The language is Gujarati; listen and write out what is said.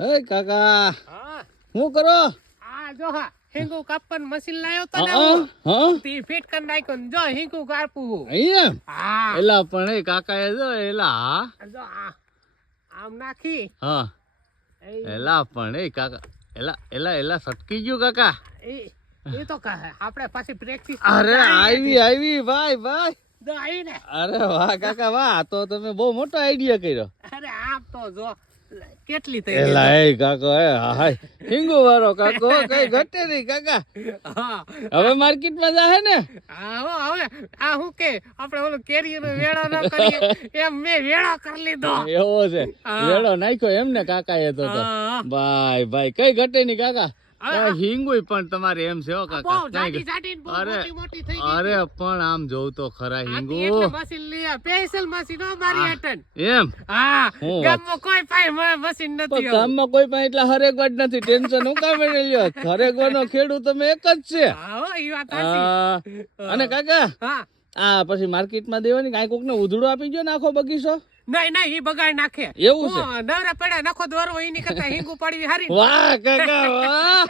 હે કાકા હા શું કરો? આ જો હા હિંગુ કાપન મશીન લાયો તો ને હા હા તી ફિટ કરી નાખ્યો ને જો હિંગુ કાપું. અહીંયા હા એલા પણ એ કાકા એ જો એલા હા જો આમ નાખી હા એ એલા પણ એ કાકા એલા એલા એલા સટકી ગયું કાકા. એ તો કહે આપણે પાછી પ્રેક્ટિસ અરે આવી ભાઈ ભાઈ. જો આવી ને. અરે વાહ કાકા વાહ, તો તમે બહુ મોટો આઈડિયા કર્યો. અરે આમ તો જો કેટલી થઈ એલા એ કાકો એ હાય હિંગુ વાળો કાકો કઈ ઘટે નહીં કાકા. હા હવે માર્કેટમાં જાહે ને. હવે આ હું કે આપણે ઓલો કેરીનો વેળો ન કરીએ એમ મેં વેળો કરી લીધો. એવો છે વેળો નાખ્યો એમ ને કાકા એ તો હા. ભાઈ ભાઈ કઈ ઘટે નહીં કાકા. હિંગુય પણ તમારે એમ છે હો બહુ કાકા. જાડી જાડીને બહુ અરે મોટી થઈ ગઈ. અરે પણ આમ જોઉં તો ખરા હિંગુ એટલે મશીન લઈ સ્પેશિયલ મશીન હો મારી હેઠળ. એમ હા હું ગામમાં કોઈ પાસે મશીન નથી. પણ ગામમાં કોઈ પણ એટલા હરેકવા જ નથી. ટેન્શન હું કામે નહીં લ્યો. હરેકવાનો ખેડૂત તમે એક જ છે. હા હો ઈ વાત સાચી. અને કાકા હા આ પછી માર્કેટમાં દેવાની કાંઈ કોકને ઉધડો આપી ગયો ને આખો બગીચો. નહીં ઈ બગાડ નાખે. એવું છે? નવરા પડ્યા નખો દોરવો એની કરતા હિંગુ પાડવી હારી. વાહ કાકા વાહ.